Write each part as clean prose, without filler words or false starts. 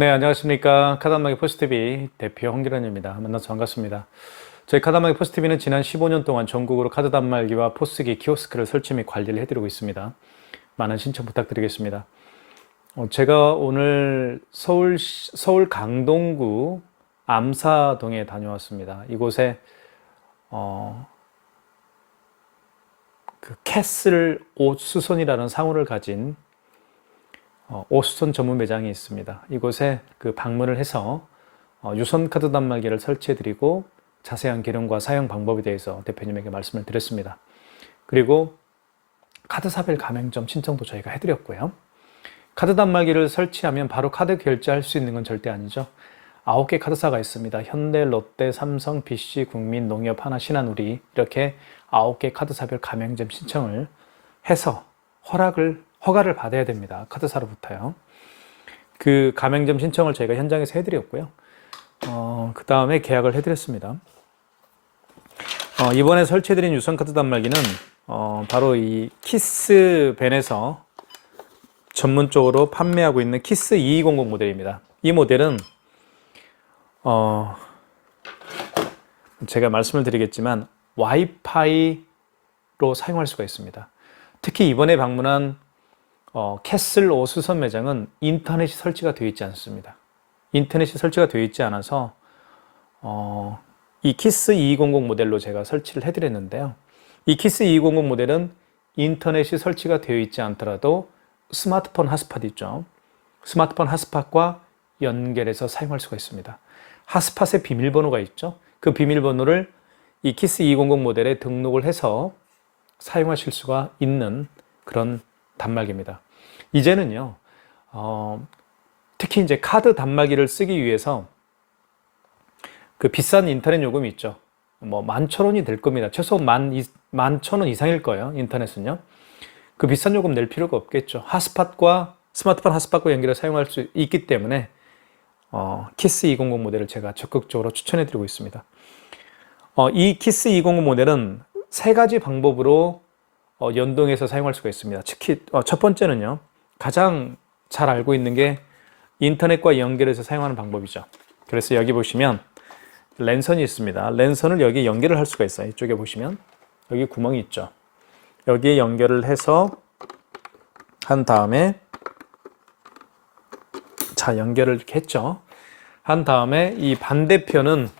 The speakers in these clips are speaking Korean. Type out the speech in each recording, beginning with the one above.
네, 안녕하십니까. 카드한마기 포스트비 대표 홍기란입니다. 만나서 반갑습니다. 저희 카드한마기 포스트비는 지난 15년 동안 전국으로 카드 단말기와 포스기, 키오스크를 설치 및 관리를 해드리고 있습니다. 많은 신청 부탁드리겠습니다. 제가 오늘 서울 강동구 암사동에 다녀왔습니다. 이곳에 그 캐슬 옷수선이라는 상호를 가진 옷수선 전문 매장이 있습니다. 이곳에 그 방문을 해서 유선 카드 단말기를 설치해드리고 자세한 기능과 사용 방법에 대해서 대표님에게 말씀을 드렸습니다. 그리고 카드사별 가맹점 신청도 저희가 해드렸고요. 카드 단말기를 설치하면 바로 카드 결제할 수 있는 건 절대 아니죠. 9개 카드사가 있습니다. 현대, 롯데, 삼성, BC, 국민, 농협, 하나, 신한우리 이렇게 9개 카드사별 가맹점 신청을 해서 허가를 받아야 됩니다. 카드사로부터요. 그 가맹점 신청을 저희가 현장에서 해드렸고요. 그 다음에 계약을 해드렸습니다. 이번에 설치해드린 유선 카드 단말기는 바로 이 키스벤에서 전문적으로 판매하고 있는 키스 2200 모델입니다. 이 모델은 제가 말씀을 드리겠지만 와이파이로 사용할 수가 있습니다. 특히 이번에 방문한 캐슬 옷수선 매장은 인터넷이 설치가 되어 있지 않습니다. 인터넷이 설치가 되어 있지 않아서 이 키스 2200 모델로 제가 설치를 해드렸는데요. 이 키스 2200 모델은 인터넷이 설치가 되어 있지 않더라도 스마트폰 핫스팟 있죠. 스마트폰 핫스팟과 연결해서 사용할 수가 있습니다. 핫스팟에 비밀번호가 있죠. 그 비밀번호를 이 키스 2200 모델에 등록을 해서 사용하실 수가 있는 그런 단말기입니다. 이제는요, 특히 이제 카드 단말기를 쓰기 위해서 그 비싼 인터넷 요금이 있죠. 뭐 11,000원이 될 겁니다. 최소 11,000원 이상일 거예요. 인터넷은요. 그 비싼 요금 낼 필요가 없겠죠. 스마트폰 핫스팟과 연결해 사용할 수 있기 때문에 키스 200 모델을 제가 적극적으로 추천해 드리고 있습니다. 이 키스 200 모델은 세 가지 방법으로 연동해서 사용할 수가 있습니다. 특히 첫 번째는요, 가장 잘 알고 있는 게 인터넷과 연결해서 사용하는 방법이죠. 그래서 여기 보시면 랜선이 있습니다. 랜선을 여기 연결을 할 수가 있어요. 이쪽에 보시면 여기 구멍이 있죠. 여기에 연결을 해서 한 다음에 자, 연결을 이렇게 했죠. 한 다음에 이 반대편은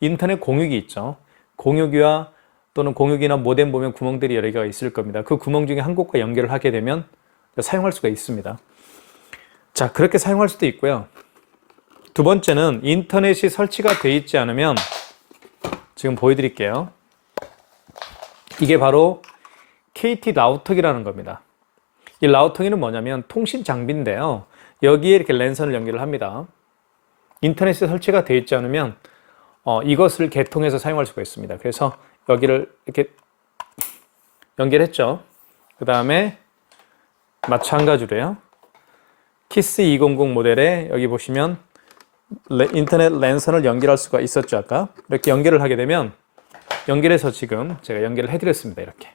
인터넷 공유기 있죠. 공유기와 또는 공유기나 모뎀 보면 구멍들이 여러 개가 있을 겁니다. 그 구멍 중에 한 곳과 연결을 하게 되면 사용할 수가 있습니다. 자, 그렇게 사용할 수도 있고요. 두 번째는 인터넷이 설치가 되어 있지 않으면 지금 보여드릴게요. 이게 바로 KT 라우터기라는 겁니다. 이 라우터기는 뭐냐면 통신 장비인데요. 여기에 이렇게 랜선을 연결을 합니다. 인터넷이 설치가 되어 있지 않으면 이것을 개통해서 사용할 수가 있습니다. 그래서 여기를 이렇게 연결했죠. 그 다음에 마찬가지로요. 키스 200 모델에 여기 보시면 인터넷 랜선을 연결할 수가 있었죠. 아까 이렇게 연결을 하게 되면 연결해서 지금 제가 연결을 해드렸습니다. 이렇게.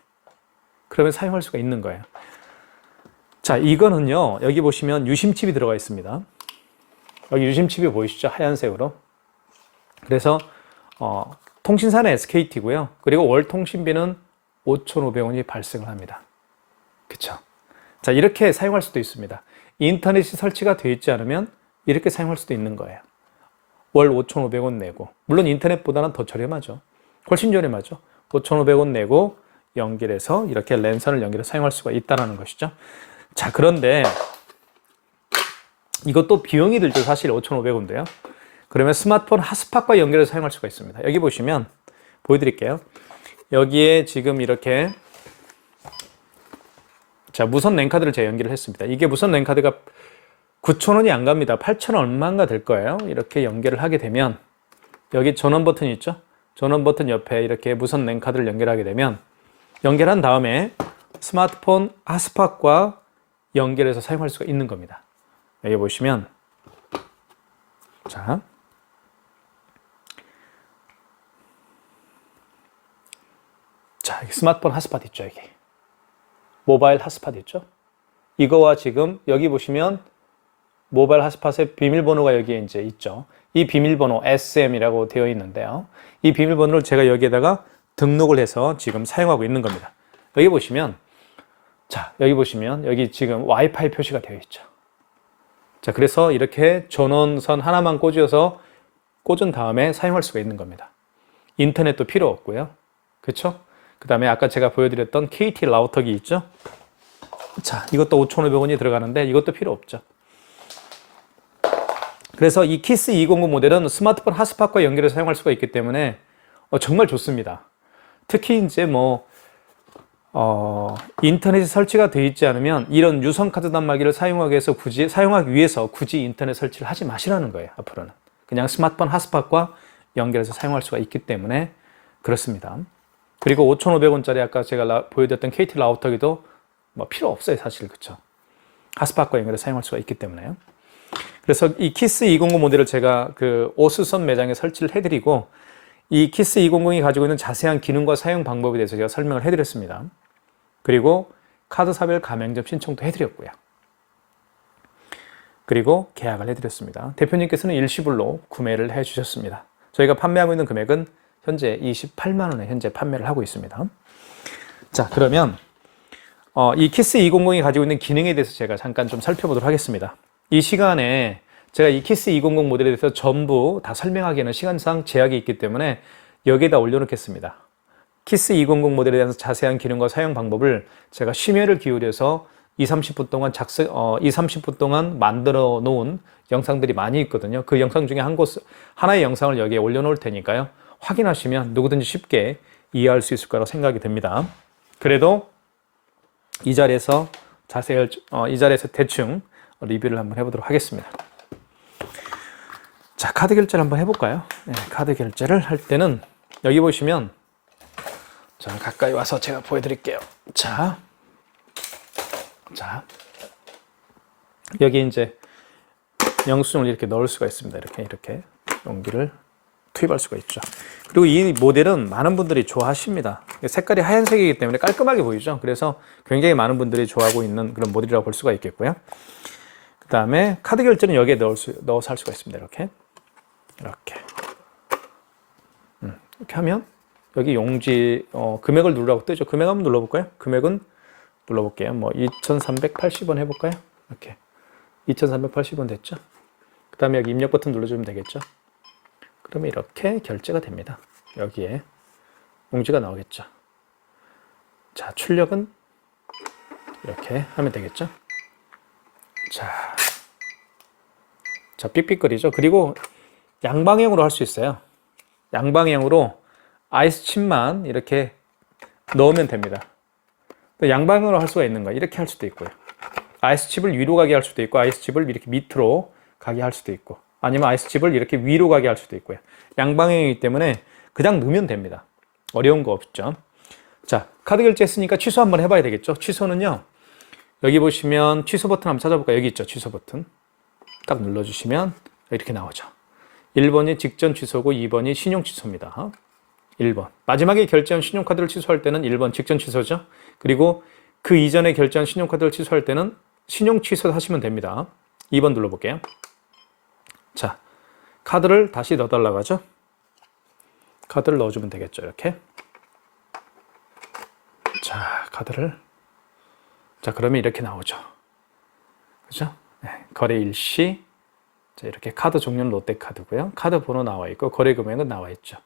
그러면 사용할 수가 있는 거예요. 자, 이거는요. 여기 보시면 유심칩이 들어가 있습니다. 여기 유심칩이 보이시죠? 하얀색으로. 그래서 통신사는 SKT고요. 그리고 월 통신비는 5,500원이 발생을 합니다. 그쵸? 자, 이렇게 사용할 수도 있습니다. 인터넷이 설치가 되어 있지 않으면 이렇게 사용할 수도 있는 거예요. 월 5,500원 내고, 물론 인터넷보다는 더 저렴하죠. 훨씬 저렴하죠. 5,500원 내고 연결해서 이렇게 랜선을 연결해서 사용할 수가 있다는 것이죠. 자, 그런데 이것도 비용이 들죠. 사실 5,500원인데요. 그러면 스마트폰 핫스팟과 연결해서 사용할 수가 있습니다. 여기 보시면 보여드릴게요. 여기에 지금 이렇게 자, 무선 랜카드를 제가 연결을 했습니다. 이게 무선 랜카드가 9,000원이 안 갑니다. 8,000원 얼마인가 될 거예요. 이렇게 연결을 하게 되면 여기 전원 버튼이 있죠. 전원 버튼 옆에 이렇게 무선 랜카드를 연결하게 되면 연결한 다음에 스마트폰 핫스팟과 연결해서 사용할 수가 있는 겁니다. 여기 보시면 자, 스마트폰 핫스팟 있죠. 여기 모바일 핫스팟 있죠. 이거와 지금 여기 보시면 모바일 핫스팟의 비밀번호가 여기에 이제 있죠. 이 비밀번호 SM이라고 되어 있는데요. 이 비밀번호를 제가 여기에다가 등록을 해서 지금 사용하고 있는 겁니다. 여기 보시면, 자, 여기 보시면 여기 지금 와이파이 표시가 되어 있죠. 자, 그래서 이렇게 전원선 하나만 꽂은 다음에 사용할 수가 있는 겁니다. 인터넷도 필요 없고요. 그렇죠? 그 다음에 아까 제가 보여드렸던 KT 라우터기 있죠? 자, 이것도 5,500원이 들어가는데 이것도 필요 없죠. 그래서 이 키스 200 모델은 스마트폰 핫스팟과 연결해서 사용할 수가 있기 때문에 정말 좋습니다. 특히 이제 인터넷이 설치가 되어 있지 않으면 이런 유선 카드 단말기를 사용하기 위해서 굳이 인터넷 설치를 하지 마시라는 거예요. 앞으로는 그냥 스마트폰 핫스팟과 연결해서 사용할 수가 있기 때문에 그렇습니다. 그리고 5,500원짜리 아까 제가 보여드렸던 KT 라우터기도 필요 없어요, 사실. 그렇죠? 핫스팟과 연결해서 사용할 수가 있기 때문에요. 그래서 이 키스 200 모델을 제가 그 오스선 매장에 설치를 해드리고 이 키스 200이 가지고 있는 자세한 기능과 사용 방법에 대해서 제가 설명을 해드렸습니다. 그리고 카드사별 가맹점 신청도 해드렸고요. 그리고 계약을 해드렸습니다. 대표님께서는 일시불로 구매를 해주셨습니다. 저희가 판매하고 있는 금액은 현재 28만 원에 현재 판매를 하고 있습니다. 자, 그러면 이 키스 200이 가지고 있는 기능에 대해서 제가 잠깐 좀 살펴보도록 하겠습니다. 이 시간에 제가 이 키스 200 모델에 대해서 전부 다 설명하기에는 시간상 제약이 있기 때문에 여기에다 올려놓겠습니다. 키스 200 모델에 대한 자세한 기능과 사용 방법을 제가 심혈을 기울여서 20-30분 동안 20-30분 동안 만들어 놓은 영상들이 많이 있거든요. 그 영상 중에 하나의 영상을 여기에 올려놓을 테니까요. 확인하시면 누구든지 쉽게 이해할 수 있을 거라고 생각이 듭니다. 그래도 이 자리에서 대충 리뷰를 한번 해보도록 하겠습니다. 자, 카드 결제를 한번 해볼까요? 네, 카드 결제를 할 때는 여기 보시면, 자, 가까이 와서 제가 보여드릴게요. 자, 여기 이제 영수증을 이렇게 넣을 수가 있습니다. 이렇게 용기를 투입할 수가 있죠. 그리고 이 모델은 많은 분들이 좋아하십니다. 색깔이 하얀색이기 때문에 깔끔하게 보이죠. 그래서 굉장히 많은 분들이 좋아하고 있는 그런 모델이라고 볼 수가 있겠고요. 그 다음에 카드 결제는 여기에 넣어서 할 수가 있습니다. 이렇게 하면 여기 용지 금액을 누르라고 뜨죠. 금액 한번 눌러볼까요? 금액은 눌러볼게요. 2,380원 해볼까요? 이렇게 2,380원 됐죠. 그 다음에 여기 입력 버튼 눌러주면 되겠죠. 그러면 이렇게 결제가 됩니다. 여기에 용지가 나오겠죠. 자, 출력은 이렇게 하면 되겠죠. 자, 삑삑거리죠. 그리고 양방향으로 할 수 있어요. 양방향으로 아이스칩만 이렇게 넣으면 됩니다. 양방향으로 할 수가 있는 거예요. 이렇게 할 수도 있고요. 아이스칩을 위로 가게 할 수도 있고, 아이스칩을 이렇게 밑으로 가게 할 수도 있고, 아니면 아이스칩을 이렇게 위로 가게 할 수도 있고요. 양방향이기 때문에 그냥 넣으면 됩니다. 어려운 거 없죠. 자, 카드 결제했으니까 취소 한번 해봐야 되겠죠. 취소는요, 여기 보시면 취소 버튼 한번 찾아볼까요? 여기 있죠. 취소 버튼. 딱 눌러주시면 이렇게 나오죠. 1번이 직전 취소고 2번이 신용 취소입니다. 1번. 마지막에 결제한 신용카드를 취소할 때는 1번 직전 취소죠. 그리고 그 이전에 결제한 신용카드를 취소할 때는 신용 취소 하시면 됩니다. 2번 눌러볼게요. 자, 카드를 다시 넣어달라고 하죠. 카드를 넣어주면 되겠죠. 이렇게. 자, 자, 그러면 이렇게 나오죠. 그죠? 네, 거래 일시. 자, 이렇게 카드 종류는 롯데카드고요. 카드 번호 나와 있고 거래 금액은 나와 있죠.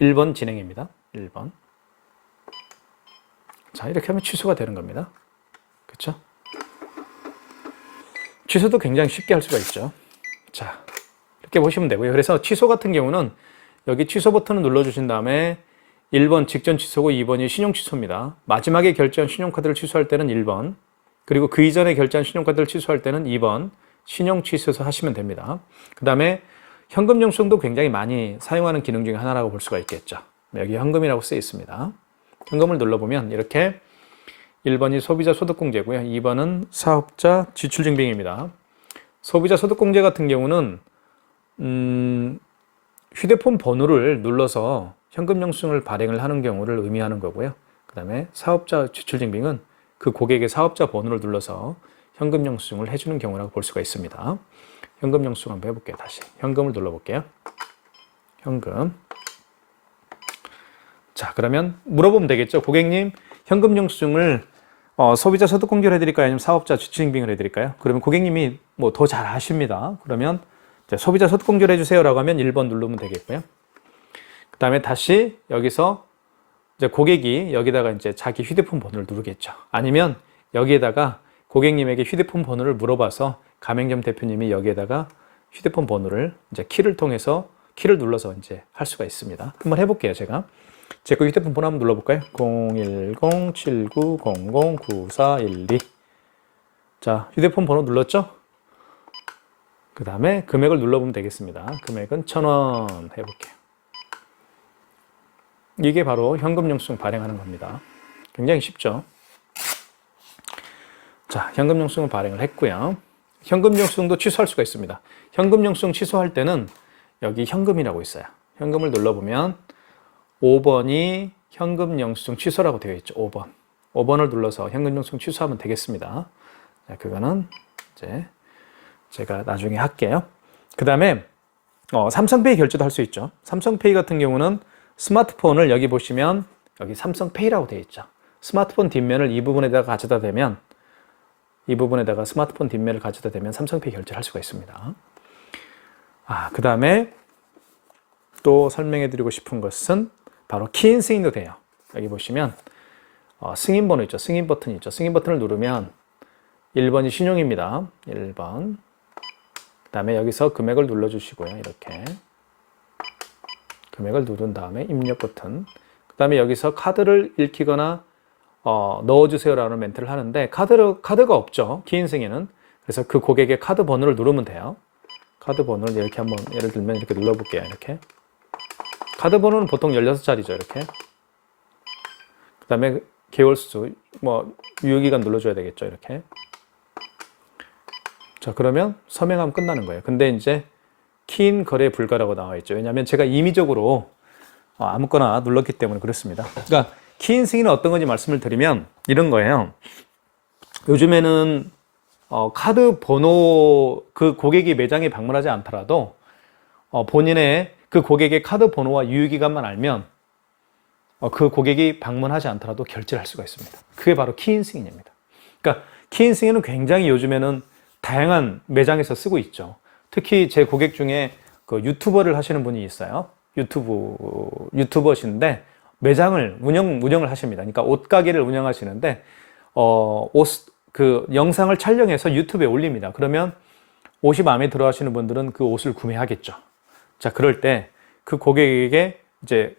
1번 진행입니다. 1번. 자, 이렇게 하면 취소가 되는 겁니다. 그렇죠? 취소도 굉장히 쉽게 할 수가 있죠. 자, 이렇게 보시면 되고요. 그래서 취소 같은 경우는 여기 취소 버튼을 눌러주신 다음에 1번 직전 취소고 2번이 신용 취소입니다. 마지막에 결제한 신용카드를 취소할 때는 1번, 그리고 그 이전에 결제한 신용카드를 취소할 때는 2번 신용 취소해서 하시면 됩니다. 그 다음에 현금 영수증도 굉장히 많이 사용하는 기능 중에 하나라고 볼 수가 있겠죠. 여기 현금이라고 쓰여 있습니다. 현금을 눌러보면 이렇게 1번이 소비자 소득공제고요. 2번은 사업자 지출증빙입니다. 소비자 소득공제 같은 경우는 휴대폰 번호를 눌러서 현금 영수증을 발행을 하는 경우를 의미하는 거고요. 그 다음에 사업자 지출증빙은 그 고객의 사업자 번호를 눌러서 현금 영수증을 해주는 경우라고 볼 수가 있습니다. 현금 영수증 한번 해볼게요. 다시 현금을 눌러볼게요. 현금. 자, 그러면 물어보면 되겠죠. 고객님, 현금 영수증을 소비자 소득 공개를 해드릴까요? 아니면 사업자 지출인빙을 해드릴까요? 그러면 고객님이 뭐 더 잘 아십니다. 그러면 이제 소비자 소득 공개를 해주세요라고 하면 1번 누르면 되겠고요. 그 다음에 다시 여기서 이제 고객이 여기다가 이제 자기 휴대폰 번호를 누르겠죠. 아니면 여기에다가 고객님에게 휴대폰 번호를 물어봐서 가맹점 대표님이 여기에다가 휴대폰 번호를 이제 키를 통해서 키를 눌러서 이제 할 수가 있습니다. 한번 해볼게요. 제가 제 거 휴대폰 번호 한번 눌러볼까요? 010-7900-9412. 자, 휴대폰 번호 눌렀죠? 그 다음에 금액을 눌러보면 되겠습니다. 금액은 1,000원 해볼게요. 이게 바로 현금 영수증 발행하는 겁니다. 굉장히 쉽죠? 자, 현금 영수증을 발행을 했고요. 현금 영수증도 취소할 수가 있습니다. 현금 영수증 취소할 때는 여기 현금이라고 있어요. 현금을 눌러보면 5번이 현금 영수증 취소라고 되어 있죠. 5번. 5번을 눌러서 현금 영수증 취소하면 되겠습니다. 자, 그거는 이제 제가 나중에 할게요. 그 다음에 삼성페이 결제도 할 수 있죠. 삼성페이 같은 경우는 스마트폰을 여기 보시면 여기 삼성페이라고 되어 있죠. 스마트폰 뒷면을 이 부분에다가 가져다 대면 이 부분에다가 스마트폰 뒷면을 가져다 대면 삼성페이 결제를 할 수가 있습니다. 그 다음에 또 설명해 드리고 싶은 것은 바로 키인 승인도 돼요. 여기 보시면 승인 번호 있죠. 승인 버튼이 있죠. 승인 버튼을 누르면 1번이 신용입니다. 1번. 그 다음에 여기서 금액을 눌러주시고요. 이렇게 금액을 누른 다음에 입력 버튼. 그 다음에 여기서 카드를 읽히거나 넣어주세요라는 멘트를 하는데 카드가 없죠. 키인 승인은. 그래서 그 고객의 카드 번호를 누르면 돼요. 카드 번호를 이렇게 한번 예를 들면 이렇게 눌러볼게요. 이렇게. 카드 번호는 보통 16자리죠. 이렇게. 그 다음에 개월수, 유효기간 눌러줘야 되겠죠. 이렇게. 자, 그러면 서명하면 끝나는 거예요. 근데 이제 키인 거래 불가라고 나와 있죠. 왜냐하면 제가 임의적으로 아무거나 눌렀기 때문에 그렇습니다. 그러니까 키인 승인은 어떤 건지 말씀을 드리면 이런 거예요. 요즘에는 카드 번호, 그 고객이 매장에 방문하지 않더라도 본인의 그 고객의 카드 번호와 유효기간만 알면 그 고객이 방문하지 않더라도 결제를 할 수가 있습니다. 그게 바로 키인 승인입니다. 그러니까 키인 승인은 굉장히 요즘에는 다양한 매장에서 쓰고 있죠. 특히 제 고객 중에 그 유튜버를 하시는 분이 있어요. 유튜버신데 매장을 운영을 하십니다. 그러니까 옷가게를 운영하시는데 그 영상을 촬영해서 유튜브에 올립니다. 그러면 옷이 마음에 들어 하시는 분들은 그 옷을 구매하겠죠. 자, 그럴 때 그 고객에게 이제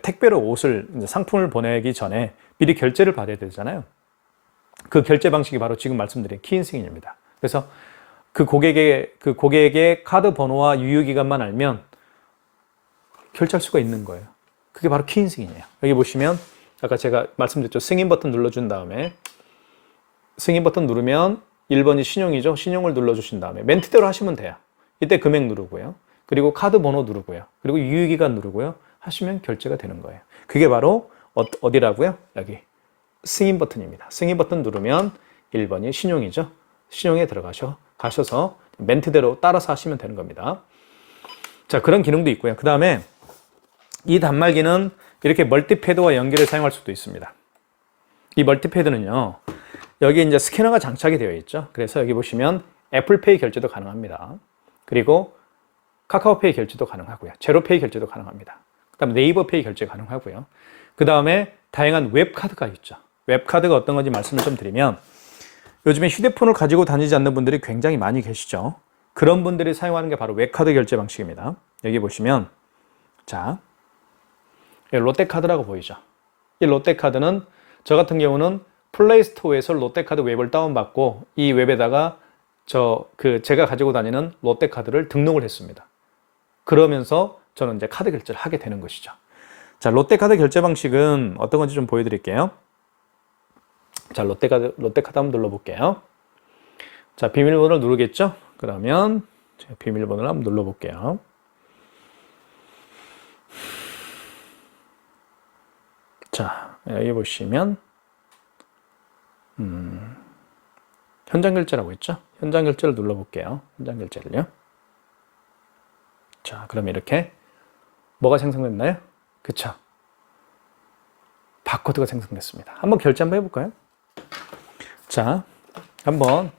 택배로 옷을 상품을 보내기 전에 미리 결제를 받아야 되잖아요. 그 결제 방식이 바로 지금 말씀드린 키인 승인입니다. 그래서 그 고객의 카드 번호와 유효기간만 알면 결제할 수가 있는 거예요. 그게 바로 키인 승인이에요. 여기 보시면 아까 제가 말씀드렸죠. 승인 버튼 눌러준 다음에 승인 버튼 누르면 1번이 신용이죠. 신용을 눌러주신 다음에 멘트대로 하시면 돼요. 이때 금액 누르고요. 그리고 카드 번호 누르고요. 그리고 유효기간 누르고요. 하시면 결제가 되는 거예요. 그게 바로 어디라고요? 여기 승인 버튼입니다. 승인 버튼 누르면 1번이 신용이죠. 신용에 가셔서 멘트대로 따라서 하시면 되는 겁니다. 자, 그런 기능도 있고요. 그 다음에 이 단말기는 이렇게 멀티패드와 연결해 사용할 수도 있습니다. 이 멀티패드는요, 여기 이제 스캐너가 장착이 되어 있죠. 그래서 여기 보시면 애플페이 결제도 가능합니다. 그리고 카카오페이 결제도 가능하고요. 제로페이 결제도 가능합니다. 그 다음에 네이버페이 결제 가능하고요. 그 다음에 다양한 웹카드가 있죠. 웹카드가 어떤 건지 말씀을 좀 드리면 요즘에 휴대폰을 가지고 다니지 않는 분들이 굉장히 많이 계시죠. 그런 분들이 사용하는 게 바로 웹카드 결제 방식입니다. 여기 보시면 자, 롯데카드라고 보이죠. 이 롯데카드는 저 같은 경우는 플레이스토어에서 롯데카드 웹을 다운받고 이 웹에다가 제가 가지고 다니는 롯데카드를 등록을 했습니다. 그러면서 저는 이제 카드 결제를 하게 되는 것이죠. 자, 롯데카드 결제 방식은 어떤 건지 좀 보여드릴게요. 자, 롯데카드 한번 눌러볼게요. 자, 비밀번호를 누르겠죠? 그러면 제가 비밀번호를 한번 눌러볼게요. 자, 여기 보시면 현장 결제라고 했죠? 현장 결제를 눌러볼게요. 현장 결제를요. 자, 그럼 이렇게 뭐가 생성됐나요? 그쵸? 바코드가 생성됐습니다. 한번 결제 한번 해볼까요? 자, 한번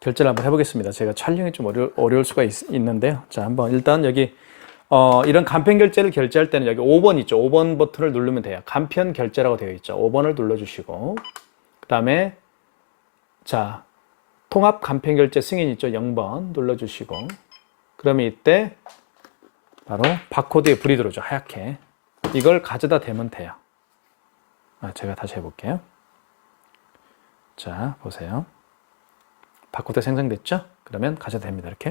결제를 한번 해보겠습니다. 제가 촬영이 좀 어려울 수가 있는데요. 자, 한번 일단 여기 이런 간편 결제를 결제할 때는 여기 5번 있죠. 5번 버튼을 누르면 돼요. 간편 결제라고 되어 있죠. 5번을 눌러주시고 그 다음에 자, 통합 간편 결제 승인 있죠. 0번 눌러주시고 그러면 이때 바로 바코드에 불이 들어오죠. 하얗게. 이걸 가져다 대면 돼요. 제가 다시 해볼게요. 자, 보세요. 바코드 생성됐죠? 그러면 가져다 댑니다. 이렇게.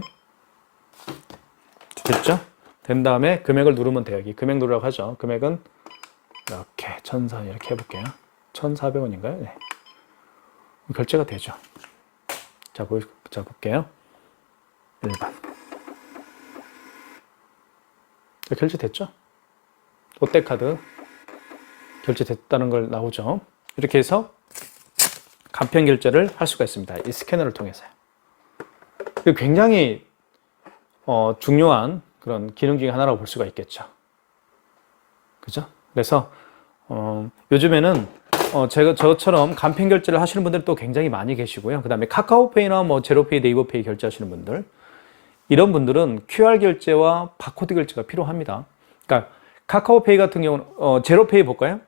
됐죠? 된 다음에 금액을 누르면 돼요. 여기 금액 누르라고 하죠. 금액은 이렇게 1,400 이렇게 해볼게요. 1,400원인가요? 네. 결제가 되죠. 자, 볼게요. 1번. 결제됐죠? 롯데카드 결제됐다는 걸 나오죠. 이렇게 해서 간편 결제를 할 수가 있습니다. 이 스캐너를 통해서요. 굉장히 중요한 그런 기능 중에 하나라고 볼 수가 있겠죠. 그죠? 그래서 요즘에는 저처럼 간편 결제를 하시는 분들 또 굉장히 많이 계시고요. 그 다음에 카카오페이나 뭐 제로페이, 네이버페이 결제하시는 분들, 이런 분들은 QR 결제와 바코드 결제가 필요합니다. 그러니까 카카오페이 같은 경우는 제로페이 볼까요?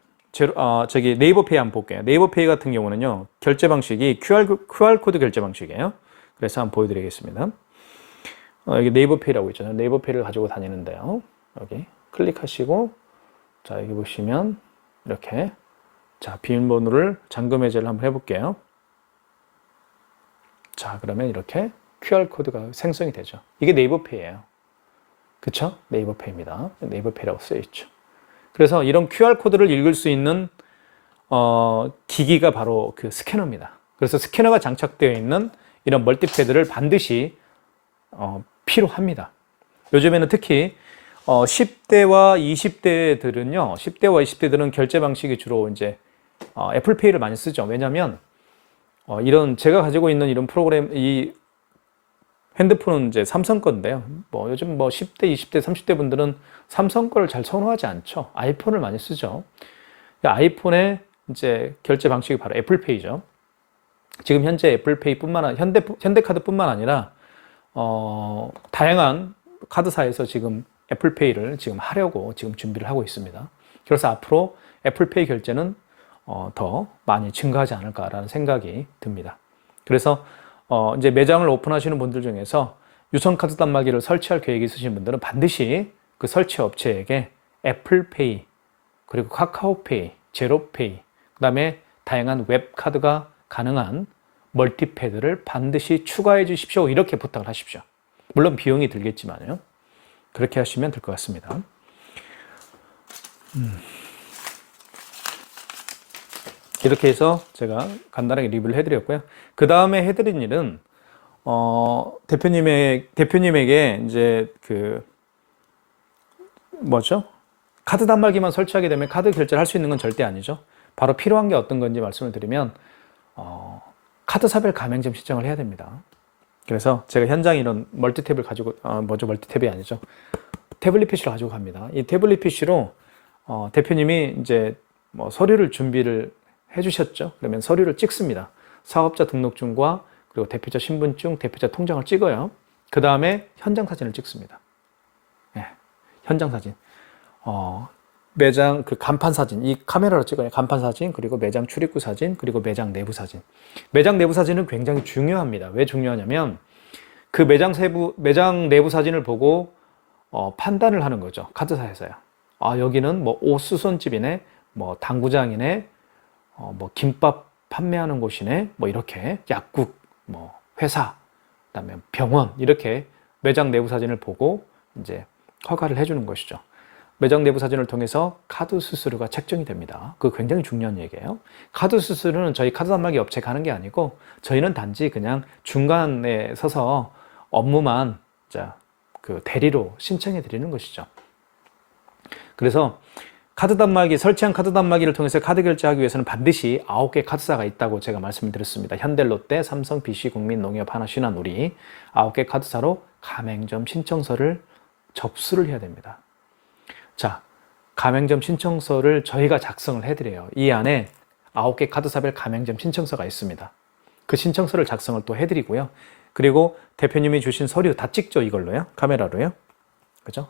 저기 네이버페이 한번 볼게요. 네이버페이 같은 경우는요, 결제 방식이 QR코드 결제 방식이에요. 그래서 한번 보여드리겠습니다. 여기 네이버페이라고 있잖아요. 네이버페이를 가지고 다니는데요. 여기 클릭하시고, 자, 여기 보시면 이렇게, 자, 비밀번호를 잠금 해제를 한번 해볼게요. 자, 그러면 이렇게 QR코드가 생성이 되죠. 이게 네이버페이예요. 그쵸? 네이버페이입니다. 네이버페이라고 쓰여있죠. 그래서 이런 QR코드를 읽을 수 있는 기기가 바로 그 스캐너입니다. 그래서 스캐너가 장착되어 있는 이런 멀티패드를 반드시 필요합니다. 요즘에는 특히 10대와 20대들은요, 10대와 20대들은 결제 방식이 주로 이제 애플페이를 많이 쓰죠. 왜냐하면 이런 제가 가지고 있는 이런 프로그램, 이 핸드폰은 이제 삼성 건데요. 뭐 요즘 뭐 10대, 20대, 30대 분들은 삼성 거를 잘 선호하지 않죠. 아이폰을 많이 쓰죠. 아이폰의 이제 결제 방식이 바로 애플페이죠. 지금 현재 애플페이뿐만 아니라 현대카드뿐만 아니라 다양한 카드사에서 지금 애플페이를 지금 하려고 지금 준비를 하고 있습니다. 그래서 앞으로 애플페이 결제는 더 많이 증가하지 않을까라는 생각이 듭니다. 그래서 이제 매장을 오픈하시는 분들 중에서 유선카드 단말기를 설치할 계획이 있으신 분들은 반드시 그 설치 업체에게 애플페이, 그리고 카카오페이, 제로페이, 그 다음에 다양한 웹카드가 가능한 멀티패드를 반드시 추가해 주십시오. 이렇게 부탁을 하십시오. 물론 비용이 들겠지만요. 그렇게 하시면 될 것 같습니다. 이렇게 해서 제가 간단하게 리뷰를 해드렸고요. 그 다음에 해드린 일은 대표님에게 이제 뭐죠? 카드 단말기만 설치하게 되면 카드 결제를 할 수 있는 건 절대 아니죠. 바로 필요한 게 어떤 건지 말씀을 드리면 카드사별 가맹점 신청을 해야 됩니다. 그래서 제가 현장 이런 멀티탭을 가지고 멀티탭이 아니죠. 태블릿 PC를 가지고 갑니다. 이 태블릿 PC로 대표님이 이제 뭐 서류를 준비를 해주셨죠. 그러면 서류를 찍습니다. 사업자 등록증과 그리고 대표자 신분증, 대표자 통장을 찍어요. 그 다음에 현장 사진을 찍습니다. 네, 현장 사진. 매장 간판 사진, 이 카메라로 찍어요. 간판 사진, 그리고 매장 출입구 사진, 그리고 매장 내부 사진. 매장 내부 사진은 굉장히 중요합니다. 왜 중요하냐면 그 매장 내부 사진을 보고 판단을 하는 거죠. 카드사에서요. 여기는 뭐 옷수선집이네, 뭐 당구장이네, 뭐 김밥 판매하는 곳이네, 뭐 이렇게 약국, 뭐 회사, 그다음에 병원 이렇게 매장 내부 사진을 보고 이제 허가를 해주는 것이죠. 매장 내부 사진을 통해서 카드 수수료가 책정이 됩니다. 그거 굉장히 중요한 얘기예요. 카드 수수료는 저희 카드 단말기 업체가 하는 게 아니고 저희는 단지 그냥 중간에 서서 업무만 그 대리로 신청해 드리는 것이죠. 그래서 카드 단말기, 설치한 카드 단말기를 통해서 카드 결제하기 위해서는 반드시 9개 카드사가 있다고 제가 말씀을 드렸습니다. 현대, 롯데, 삼성, BC, 국민, 농협, 하나, 신한, 우리 9개 카드사로 가맹점 신청서를 접수를 해야 됩니다. 자, 가맹점 신청서를 저희가 작성을 해드려요. 이 안에 9개 카드사별 가맹점 신청서가 있습니다. 그 신청서를 작성을 또 해드리고요. 그리고 대표님이 주신 서류 다 찍죠, 이걸로요. 카메라로요. 그죠?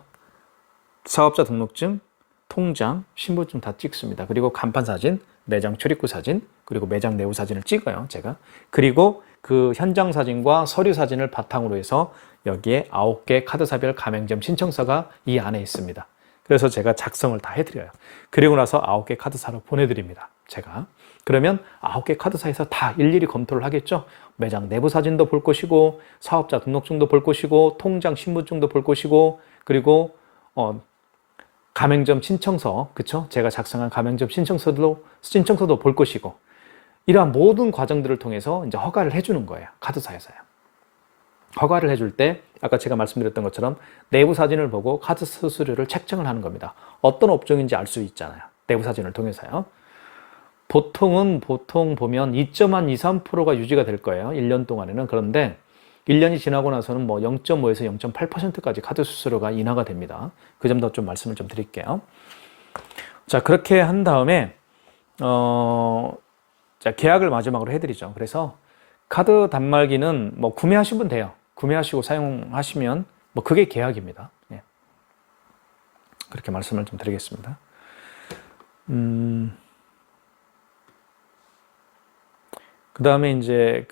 사업자 등록증, 통장, 신분증 다 찍습니다. 그리고 간판 사진, 매장 출입구 사진, 그리고 매장 내부 사진을 찍어요, 제가. 그리고 그 현장 사진과 서류 사진을 바탕으로 해서 여기에 9개 카드사별 가맹점 신청서가 이 안에 있습니다. 그래서 제가 작성을 다 해드려요. 그리고 나서 9개 카드사로 보내드립니다, 제가. 그러면 9개 카드사에서 다 일일이 검토를 하겠죠. 매장 내부 사진도 볼 것이고, 사업자 등록증도 볼 것이고, 통장, 신분증도 볼 것이고, 그리고 가맹점 신청서, 그쵸? 제가 작성한 가맹점 신청서도 볼 것이고, 이러한 모든 과정들을 통해서 이제 허가를 해주는 거예요, 카드사에서요. 허가를 해줄 때 아까 제가 말씀드렸던 것처럼 내부 사진을 보고 카드 수수료를 책정을 하는 겁니다. 어떤 업종인지 알 수 있잖아요, 내부 사진을 통해서요. 보통 보면 2.23%가 유지가 될 거예요, 1년 동안에는. 그런데 1년이 지나고 나서는 뭐 0.5에서 0.8%까지 카드 수수료가 인하가 됩니다. 그 점도 좀 말씀을 좀 드릴게요. 자, 그렇게 한 다음에 자, 계약을 마지막으로 해드리죠. 그래서 카드 단말기는 뭐 구매하시면 돼요. 구매하시고 사용하시면 뭐 그게 계약입니다. 예. 그렇게 말씀을 좀 드리겠습니다. 그 다음에 이제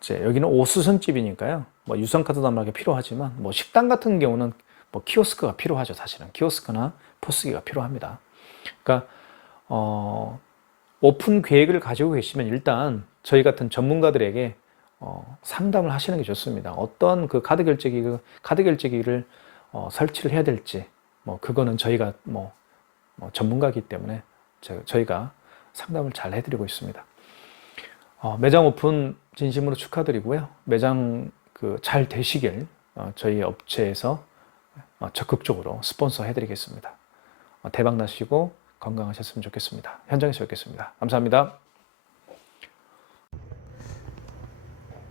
이제 여기는 오수선집이니까요. 뭐 유선카드 단말기 필요하지만 뭐 식당 같은 경우는 뭐 키오스크가 필요하죠. 사실은 키오스크나 포스기가 필요합니다. 그러니까 오픈 계획을 가지고 계시면 일단 저희 같은 전문가들에게 상담을 하시는 게 좋습니다. 어떤 그 카드 결제기를 설치를 해야 될지 뭐 그거는 저희가 뭐 전문가이기 때문에 저희가 상담을 잘 해드리고 있습니다. 매장 오픈 진심으로 축하드리고요. 매장 잘 되시길 저희 업체에서 적극적으로 스폰서 해드리겠습니다. 대박 나시고 건강하셨으면 좋겠습니다. 현장에서 뵙겠습니다. 감사합니다.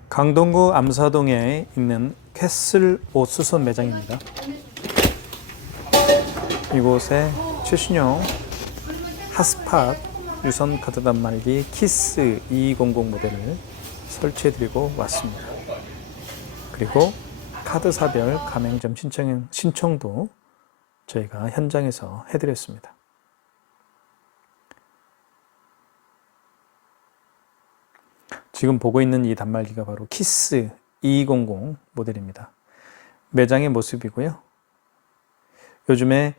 강동구 암사동에 있는 캐슬 오수선 매장입니다. 이곳에 최신형 핫스팟 유선 카드 단말기 키스 2200 모델을 설치해드리고 왔습니다. 그리고 카드사별 가맹점 신청도 저희가 현장에서 해드렸습니다. 지금 보고 있는 이 단말기가 바로 키스 2200 모델입니다. 매장의 모습이고요. 요즘에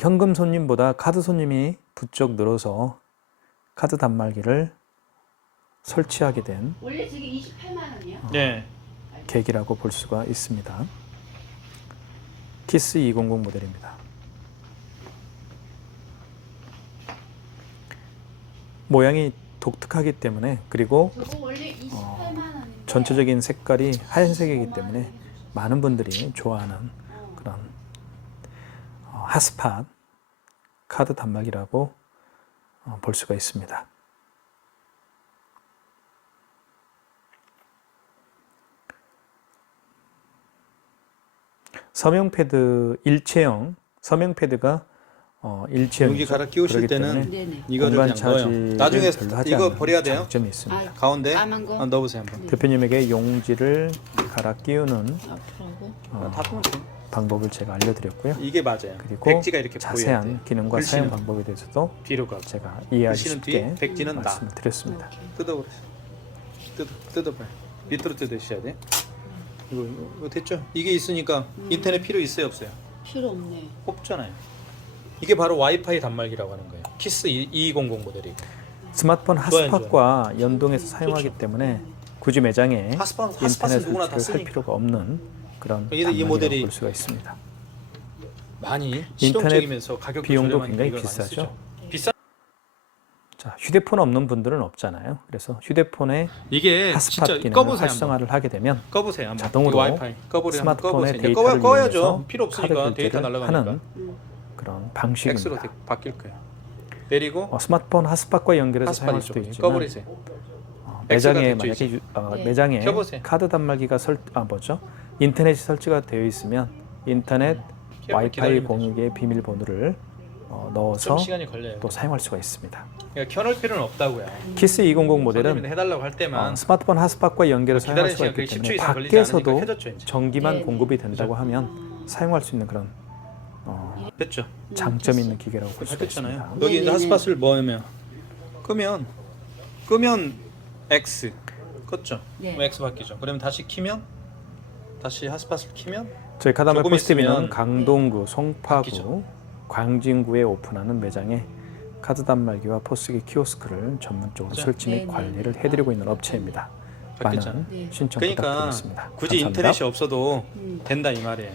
현금 손님보다 카드 손님이 부쩍 늘어서 카드 단말기를 설치하게 된 원래 지금 28만 원이요? 네. 계기라고 볼 수가 있습니다. 키스 200 모델입니다. 모양이 독특하기 때문에, 그리고 저거 원래 28만 원인데 전체적인 색깔이 하얀색이기 때문에 많은 분들이 좋아하는 그런 핫스팟 카드 단말기라고 볼 수가 있습니다. 서명 패드 일체형, 서명 패드가 일체형 여기 갈아 끼우실 때는 네네. 이거를 그냥 넣어요. 나중에 이거 버려야 돼요. 장점이 있습니다. 가운데 까만 거? 넣어보세요 한번. 대표님에게 용지를 갈아 끼우는 앞으로 다 보면 돼요. 방법을 제가 알려드렸고요. 이게 맞아요. 그리고 백지가 이렇게 보여야 자세한 돼요. 기능과 글씨는 사용 방법에 대해서도 뒤로 가고 제가 이해하기 글씨는 뒤, 쉽게 백지는 나. 말씀을 드렸습니다. 뜯어버리세요. 뜯어봐요. 밑으로 뜯으셔야 돼. 이거 됐죠? 이게 있으니까 인터넷 필요 있어요 없어요? 필요 없네. 없잖아요. 이게 바로 와이파이 단말기라고 하는 거예요. 키스 2200 모델이고. 스마트폰 좋아요, 핫스팟과 연동해서 사용하기 그렇죠. 때문에 굳이 매장에 핫스팟은 인터넷 누구나 다 설치를 할 쓰니까. 필요가 없는 그런 이 단말기라고 모델이 볼 수가 있습니다. 많이 인터넷 실용적이면서 가격도 비용도 저렴하니까 굉장히 이걸 많이 비싸죠. 쓰죠. 비싼 자, 휴대폰 없는 분들은 없잖아요. 그래서 휴대폰에 이게 핫스팟 진짜 기능을 꺼보세요. 한번. 활성화를 하게 되면 꺼보세요. 한번. 자동으로 이 와이파이 꺼보세요. 한번 스마트폰의 꺼보세요. 이제 데이터를 꺼야죠. 이용해서 필요 없으니까 카드 데이터 결제를 날라가니까. 하는 그런 방식입니다. X로 바뀔 거예요. 내리고 스마트폰 핫스팟과 연결해서 핫스팟 사용할 수도 이쪽에 있지만 꺼버리세요. 매장에 X가 만약에 됐죠, 네. 매장에 켜보세요. 카드 단말기가 인터넷이 설치가 되어 있으면 인터넷 와이파이 기다리면 공유기의 비밀번호를 넣어서 좀 시간이 걸려요. 또 사용할 수가 있습니다. 그러니까 켜놓을 필요는 없다고요. 키스 200 손님이 모델은 해달라고 할 때만 스마트폰 핫스팟과 연결해서 사용할 기다리는 수가 시간 있기 그게 10초 때문에 이상 걸리지 않으니까 밖에서도 해줬죠 이제. 전기만 네, 공급이 된다고 하면 사용할 수 있는 그런 됐죠. 장점이 있는 기계라고 볼 수가 바뀌었잖아요. 있습니다. 여기 이제 네네네. 핫스팟을 뭐냐면 끄면 X 껐죠. 네. 그럼 X 바뀌죠. 그러면 다시 키면 다시 핫스팟을 키면 저희 카다말 조금 포스트비는 있으면 강동구, 송파구, 바뀌죠. 광진구에 오픈하는 매장에 카드 단말기와 포스기 키오스크를 전문적으로 그죠? 설치 및 네네. 관리를 해드리고 있는 업체입니다. 바뀌었잖아요. 많은 네. 신청 그러니까 부탁드리겠습니다. 굳이 감사합니다. 인터넷이 없어도 된다 이 말이에요.